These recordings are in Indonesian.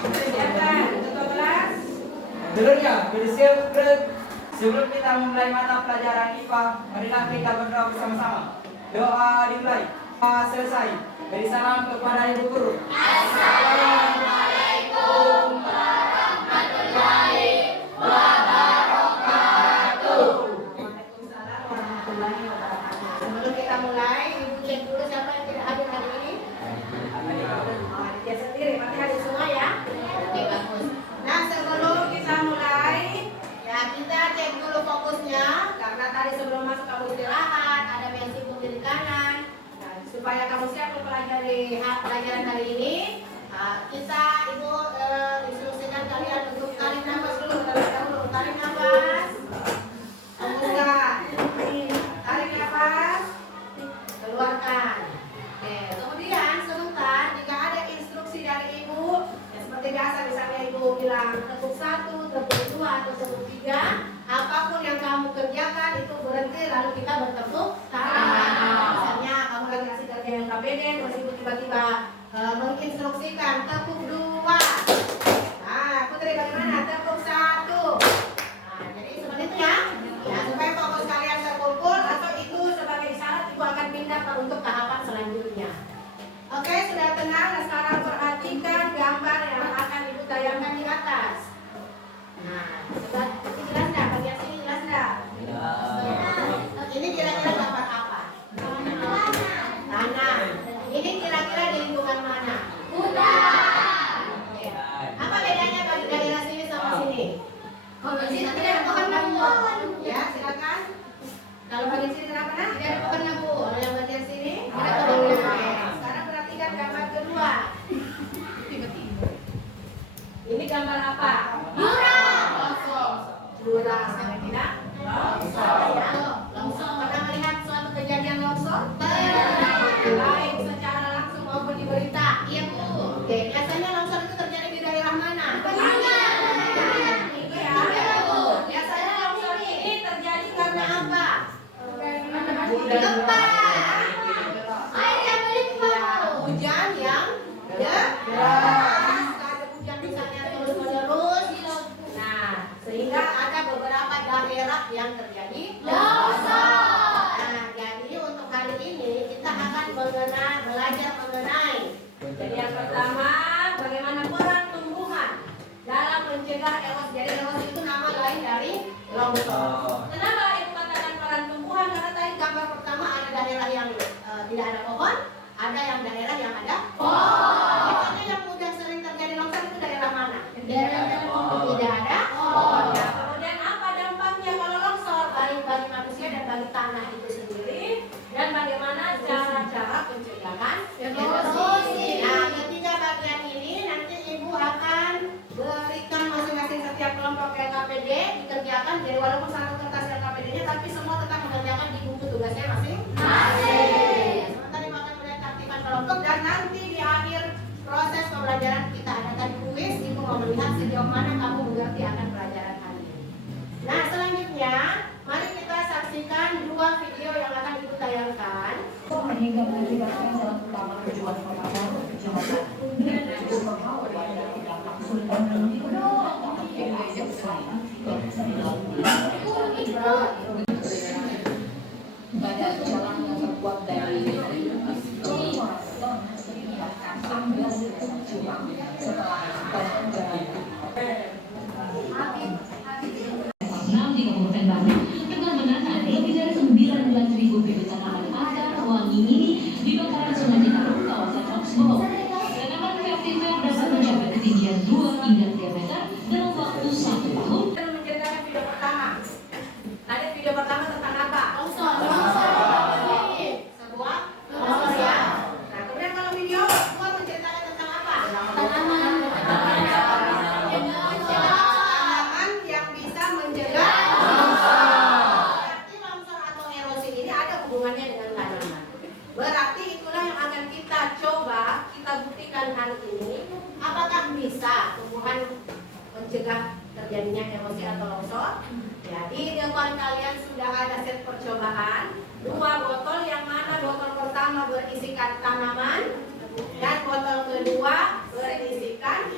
Silakan, ketua kelas. Dulunya, sebelum kita memulai mata pelajaran IPA, marilah kita berdoa bersama-sama. Doa dimulai. Selesai. Beri salam kepada Ibu Guru. Assalamualaikum warahmatullahi wabarakatuh. Waalaikumsalam warahmatullahi wabarakatuh. Sebelum kita mulai, Ibu cek dulu siapa yang tidak hadir hari ini. Dia sendiri, berarti hadir semua ya. Oke, bagus. Nah, sebelum kita mulai, ya kita cek dulu fokusnya. Karena tadi sebelum masuk kamu istirahat, ada yang sibuk di kanan. Nah, supaya kamu siap mempelajari pelajaran hari ini, kita Ibu instruksikan kalian untuk tarik nafas dulu terlebih dahulu. Tarik nafas. Hembuskan. Tarik nafas. Keluarkan. Oke. Kemudian sebentar jika ada instruksi dari Ibu, ya seperti biasa misalnya Ibu bilang tepuk 1, tepuk 2 atau tepuk 3, apapun yang kamu kerjakan itu berhenti lalu kita bertepuk tangan. Misalnya kamu lagi kasih kerja yang KPD, terus Ibu tiba-tiba menginstruksikan tepuk 2. Nah, Putri bagaimana? Tepuk 1. Nah, jadi seperti itu ya. Ya, supaya fokus kalian terkumpul atau itu sebagai isyarat Ibu akan pindah untuk tahapan selanjutnya. Oke, sudah tenang. Nah, sekarang perhatikan gambar yang akan Ibu tayangkan di atas. Nah, coba ini jelas enggak? Bagian sini jelas enggak? Ini kira-kira gambar apa? Tanah. Ini kira-kira di lingkungan mana? Hutan. Oke. Apa bedanya bagi daerah sini sama sini? Kalau di sini tidak ada pohon namun. Ya, silakan. Kalau bagian sini kenapa? Tidak ada pohon namun. Kalau yang bagian sini ada pohon namun. Sekarang perhatikan gambar kedua. Ini gambar apa? Jurang. Jurang. Saya tidak? Longsor. Pernah melihat suatu kejadian longsor? Baik secara langsung maupun di berita. Iya, Bu. Oke, biasanya longsor itu terjadi di daerah mana? Biasanya longsor ini terjadi karena apa? Gempa. Air yang melimpah. Hujan yang deras. Ada hujan misalnya terus-menerus. Nah, sehingga ada beberapa daerah yang terjadi longsor. Nah, jadi untuk hari ini kita akan belajar mengenai. Jadi yang pertama, bagaimana peran tumbuhan dalam mencegah erosi. Jadi erosi itu nama lain dari longsor. Kenapa Ibu katakan peran tumbuhan? Karena tadi gambar pertama ada daerah yang tidak ada pohon, ada yang daerah yang ada pohon. Biasanya yang mudah sering terjadi longsor itu daerah mana? Daerah tidak ada pohon. Ya, kemudian apa dampaknya kalau longsor baik bagi manusia dan bagi tanah itu sendiri, dan bagaimana cara-cara pencegahan erosi. Nah, ketiga bagian ini nanti Ibu akan berikan masing-masing setiap kelompok LKPD dikerjakan. Jadi walaupun satu kertas LKPD-nya, tapi semua tetap mengerjakan di buku tugasnya masing-masing. Sementara Ibu akan melihat tertiban kelompok dan nanti di akhir proses pembelajaran kita adakan kuis. Ibu mau melihat sejauh mana kamu mengerti akan pelajaran hari ini. Nah, selanjutnya mari kita saksikan dua video yang akan Ibu tayangkan. Hingga mengakibatkan jalan utama tujuan kota baru kecamatan dan cukup mengkhawatirkan dari dampak kesulitan menuju wilayah selain badan jalan yang terbuat dari trotoar beton sediakan ambil Jepang setelah badan jalan di Kabupaten Bandung dengan menanam lebih dari 19.000 bibit tanaman akar wangi ini di bantaran Sungai Citarum, kawasan Oxbow. Tanaman vetiver dapat mencapai ketinggian 2 hingga 3 meter dalam waktu 1 tahun. Menceritakan video pertama. Tadi video pertama tentang apa? Longsor. Sebuah longsor ya. Nah, kemudian kalau video kedua menceritakan tentang apa? Tanaman yang bisa mencegah longsor. Berarti longsor atau erosi ini ada hubungannya dengan tanaman. Berarti itulah yang akan kita coba, kita buktikan hari ini. Apakah bisa tumbuhan mencegah terjadinya erosi atau longsor? Jadi di depan kalian sudah ada set percobaan. 2 botol, yang mana botol pertama berisikan tanaman dan botol kedua berisikan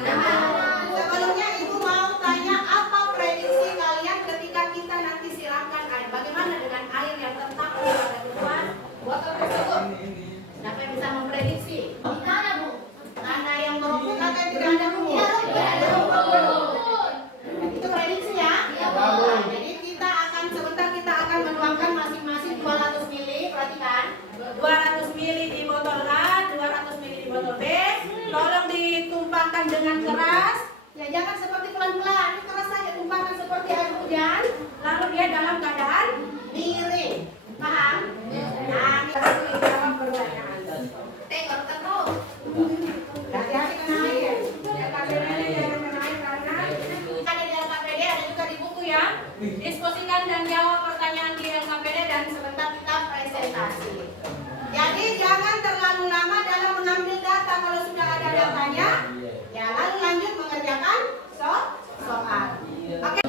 Tanaman. Sebelumnya Ibu mau tanya apa prediksi kalian ketika kita nanti siramkan air? Bagaimana dengan air yang tertahan pada depan botol tersebut? Siapa yang bisa memprediksi? Gimana, Bu? Tanah yang merumput atau yang tidak ada rumput? Tidak ada rumput. Itu prediksi ya? Iya, Bu. Nah, jadi kita akan sebentar kita akan menuangkan masing-masing 200 ml. Perhatikan, 200 ml di botol A, 200 ml di botol B. Tolong ditumpahkan dengan keras. Ya jangan seperti pelan-pelan, keras saja tumpahkan seperti air hujan. Lalu dia dalam keadaan miring. Paham? Nah, kita jawab pertanyaan. Tengok terus. Hati-hati kena air. LKPD jangan kena air karena ada di LKPD, ada juga di buku ya. Diskusikan dan jawab pertanyaan di LKPD dan sebentar kita presentasi. Jadi jangan terlalu lama dalam mengambil data. Kalau sudah ada datanya, ya lalu lanjut mengerjakan soal. Oke.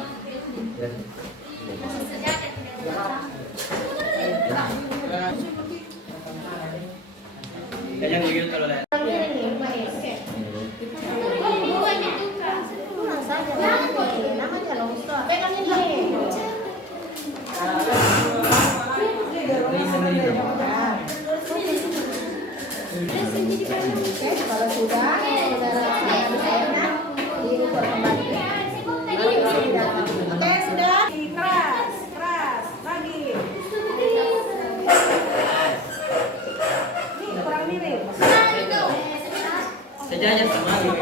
Kayaknya gitu kalau lihat. Kurang saja. Namanya longsor. Pegangin lagi. Oke, kalau sudah, saudara airnya diukur kembali. Oke, sudah. Keras, keras, lagi. Ini kurang miring. Sejajar sama yang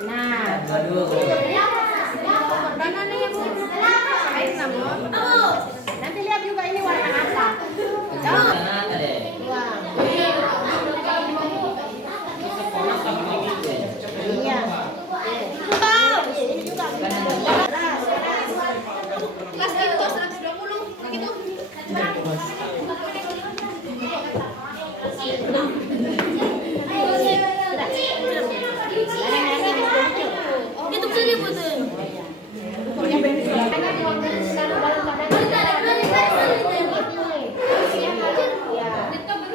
Nah, Aduh. banana ya Bu. Air namun. Nanti lihat juga ini warna apa. Sana deh. Wah. Iya. Ini juga. Keras, keras. Kelas itu 120 gitu. Itu sini betul.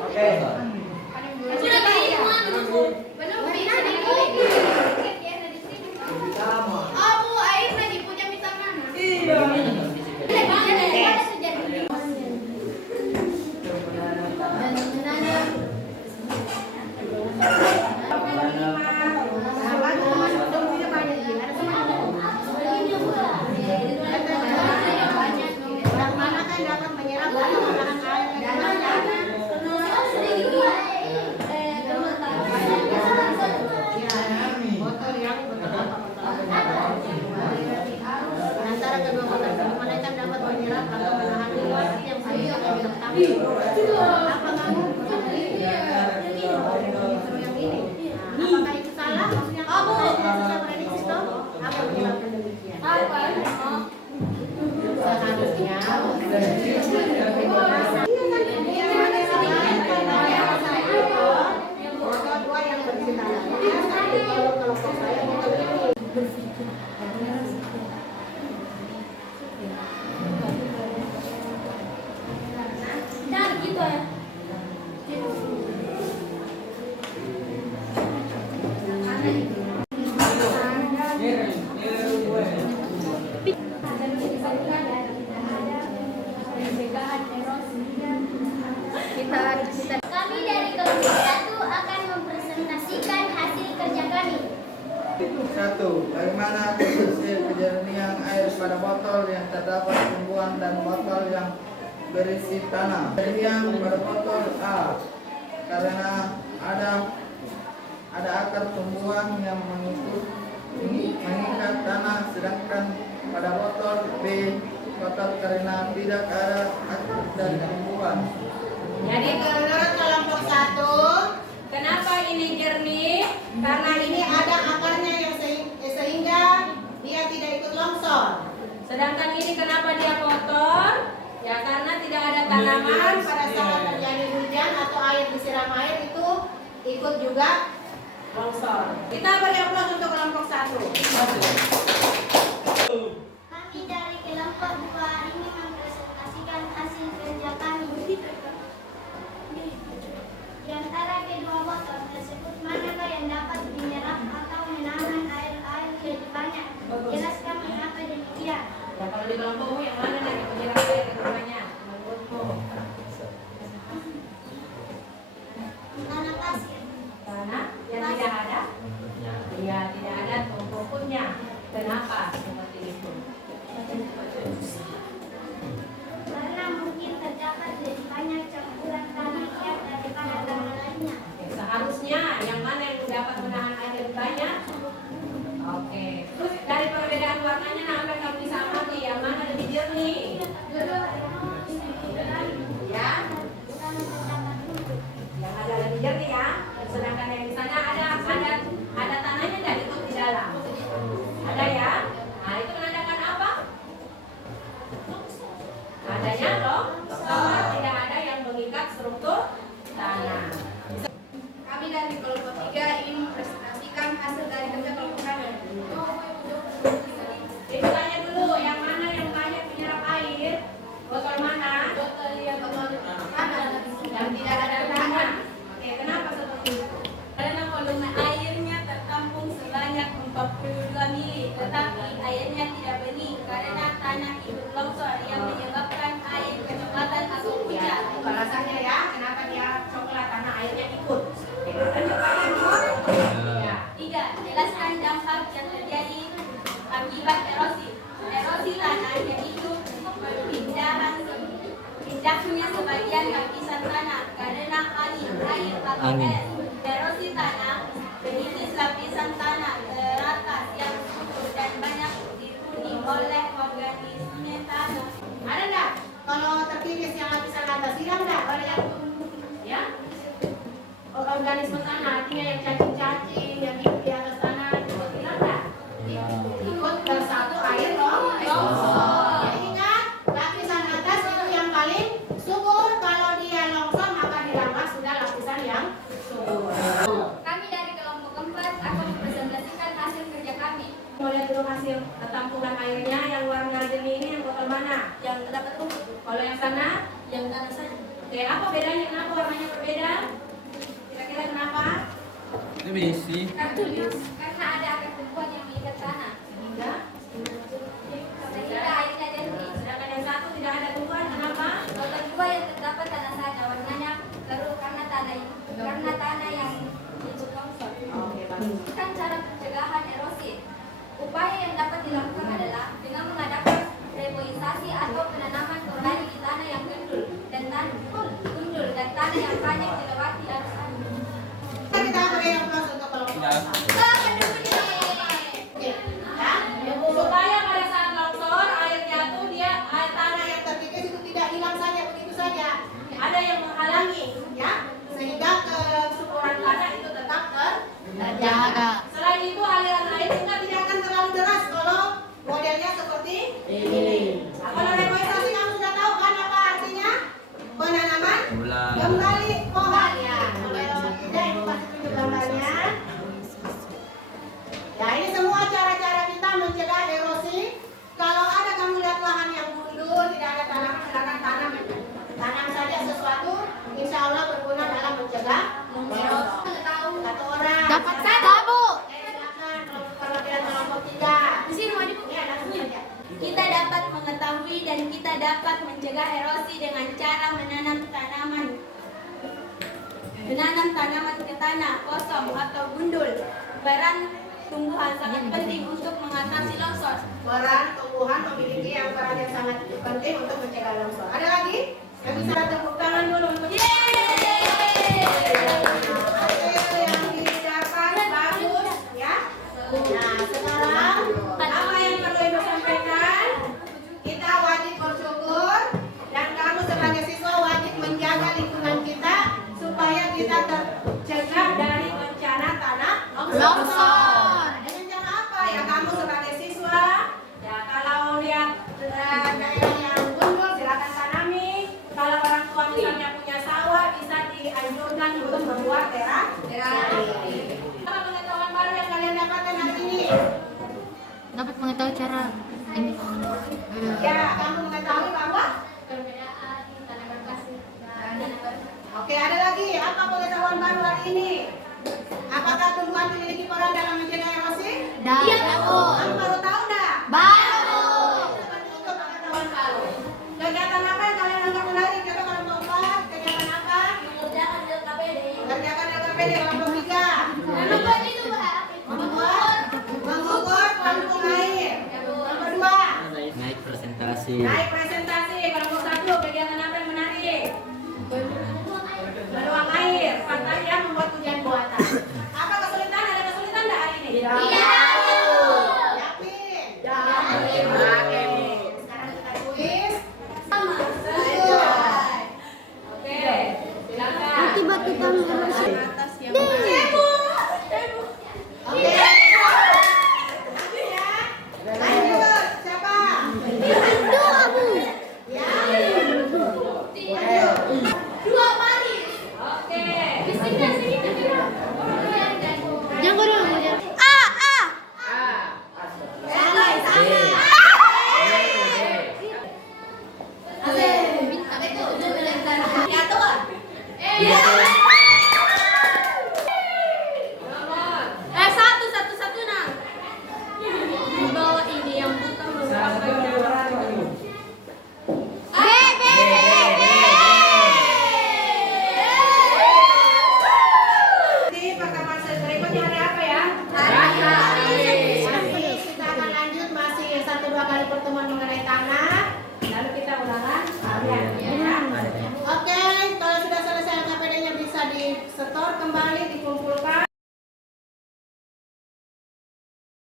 Oke. Sudah kayak mana, Bu? Benar bisa Bu, air lagi punya minta mana? Yang mana kan dapat menyerap bahan air botol yang antara kedua botol mana yang dapat menyerap atau menahan luas yang saya tapi apa kamu yang ini? Apakah itu salah? Maksudnya apa? Sesuai prediksi toh? Apa menyebabkan demikian? Seharusnya botol dua yang berisi tanahnya kalau kelompok saya botol ini Nah, gitu ya. Kami dari kelompok 1 akan mempresentasikan hasil kerja kami. 1. Bagaimana kejernihan air pada botol yang terdapat tumbuhan dan botol yang berisi tanah. Kejernihan pada botol A karena ada akar tumbuhan yang mengikat tanah, sedangkan pada botol B botol karena tidak ada akar dan tumbuhan. Jadi menurut kelompok 1, kenapa ini jernih? Karena ini ada akarnya yang sehingga dia tidak ikut longsor. Sedangkan ini kenapa dia kotor? Ya karena tidak ada tanaman pada saat terjadi hujan atau air disiram air itu ikut juga longsor. Kita beri aplaus untuk kelompok 1. Kami dari kelompok 2 ini mempresentasikan hasil kerja kami. punya. Kenapa seperti itu? Karena mungkin terdapat lebih banyak campuran tanah liat daripada tanah lainnya. Oke, seharusnya yang mana yang dapat menahan air lebih banyak? Oke. Terus dari perbedaan warnanya, nah Anda kalau bisa amati yang mana lebih jernih? Ya, yang ada lebih jernih ya. Sedangkan yang di sana ada tanahnya dan itu di dalam. Ada ya? Nah itu menandakan apa? Adanya longsor, tidak ada yang mengikat struktur tanah. Kami dari kelompok 3 ingin mempresentasikan hasil dari kerja kelompok kami. Ditanya dulu yang mana yang banyak menyerap air, botol mana? Botol yang kanan Yang tidak ada tanah. Oke, kenapa seperti itu? karena volume airnya tertampung sebanyak 42 mili, tetapi airnya tidak bening karena tanah ikut longsor yang menyebabkan air kecepatan atau Ya, hujan. itu alasannya ya. Kenapa dia coklat karena airnya ikut? Oke, lanjut Pak Yanto. Ya. 3. Jelaskan dampak yang terjadi akibat erosi. Erosi tanah yaitu pindahnya sebagian lapisan tanah karena angin, air atau es. Erosi tanah menipis lapisan tanah teratas yang subur dan banyak dihuni oleh organisme tanah. Ada enggak? Kalau terkikis yang lapisan atas hilang enggak? Ada yang ya? Organisme tanah artinya yang cacing-cacing yang hidup di atas tanah ikut hilang enggak? Ikut bersatu air longsor. Ya, ingat, lapisan atas itu yang paling subur. Kalau dia longsor maka di bawah sudah lapisan yang subur. Kami dari kelompok 4 akan mempresentasikan hasil kerja kami. Mau lihat dulu hasil ketampungan airnya yang warna jernih ini yang botol mana? Yang terdapat rumput, Kalau yang sana? yang tanah saja. Oke, apa bedanya? Kenapa warnanya berbeda? Kira-kira kenapa? Karena ada akar tumbuhan yang mengikat tanah. Sehingga Sehingga airnya jernih. sedangkan yang satu tidak ada tumbuhan, kenapa? Botol 2 yang terdapat tanah saja warnanya keruh karena tanah yang ikut longsor. Oke, bagus. Kan cara pencegahan erosi. Upaya yang dapat dilakukan adalah dengan mengadakan reboisasi atau penanaman kembali di tanah yang gundul dan tanah yang banyak dilewati arus angin. Kita beri aplaus untuk kelompok satu. Oke, ya. Supaya pada saat longsor air jatuh air tanah yang terkikis itu tidak hilang saja begitu saja. Ada yang menghalangi, ya, sehingga kesuburan tanah itu tetap terjaga. Selain itu aliran air juga tidak akan terlalu deras kalau modelnya seperti ini. Nah, kalau reboisasi kamu sudah tahu kan apa artinya? Penanaman kembali pohon. Ya, kalau tidak ibu kasih tunjuk gambarnya. Ya, ini semua cara-cara kita mencegah erosi. Kalau ada kamu lihat lahan yang gundul, tidak ada tanaman, silakan tanam saja sesuatu, insya Allah berguna dalam mencegah erosi. Satu orang. Dapat satu, Bu. Silakan kalau dia kelompok 3. Di sini mau Ya, langsung saja. Kita dapat mengetahui dan kita dapat mencegah erosi dengan cara menanam tanaman ke tanah kosong atau gundul. Peran tumbuhan sangat penting untuk mengatasi longsor. Peran tumbuhan memiliki peran yang sangat penting untuk mencegah longsor. Ada lagi? Yang bisa tepuk tangan dulu untuk hasil yang didapat bagus, ya. Nah, sekarang apa yang perlu Ibu sampaikan? Kita wajib bersyukur dan kamu sebagai siswa wajib menjaga lingkungan kita supaya kita tercegah dari bencana tanah longsor. Dengan cara apa? Ya kamu sebagai siswa, ya kalau lihat daerah yang gundul silakan tanami. Kalau orang tua misalnya punya sawah bisa dianjurkan untuk membuat terasi. Apa pengetahuan baru yang kalian dapatkan hari ini? Dapat mengetahui cara ini. Ya, kamu mengetahui bahwa Perbedaan tanaman klasik dan tanaman oke, ada lagi. Apa pengetahuan baru hari ini? Apakah tumbuhan memiliki peran dalam mencegah erosi? Iya, Bu. Kamu baru tahu enggak? Baru. Seperti itu pengetahuan baru. Kegiatan apa yang kalian anggap menarik? Coba kelompok 4, kegiatan apa? mengerjakan LKPD. Kerjakan LKPD kelompok 3. Mengukur itu, Pak. Mengukur kasih. Naik